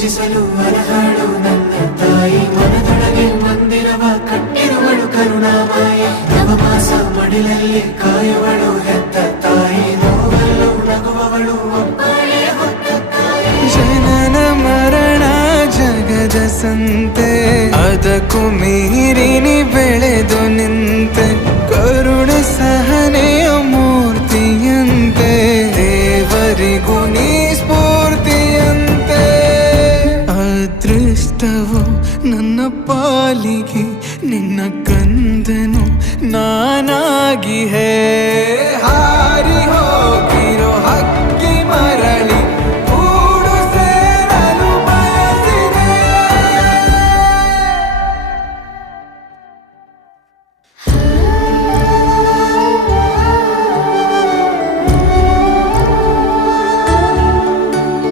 ಪೂಜಿಸಲು ಅರಹಾಳು ನನ್ನ ತಾಯಿ ಮನದೊಳಗೆ ಮಂದಿರವ ಕಟ್ಟಿರುವಳು ಕರುಣಾಮಾಯಿ ನವಮಾಸ ಮಡಿಲಲ್ಲಿ ಕಾಯುವಳು ಹೆತ್ತ ತಾಯಿ ನೋವಲ್ಲು ನಗುವವಳು ಜನನ ಮರಣ ಜಗದ ಸಂತೆ ಅದಕ್ಕೂ ಮೀರಿನಿ ಬೆಳೆದು ನಿಂತೆ ಕರುಣ ಸಹನೆ ಗೀತವು ನನ್ನ ಪಾಲಿಗೆ ನಿನ್ನ ಕಂದನು ನಾನಾಗಿ ಹೇ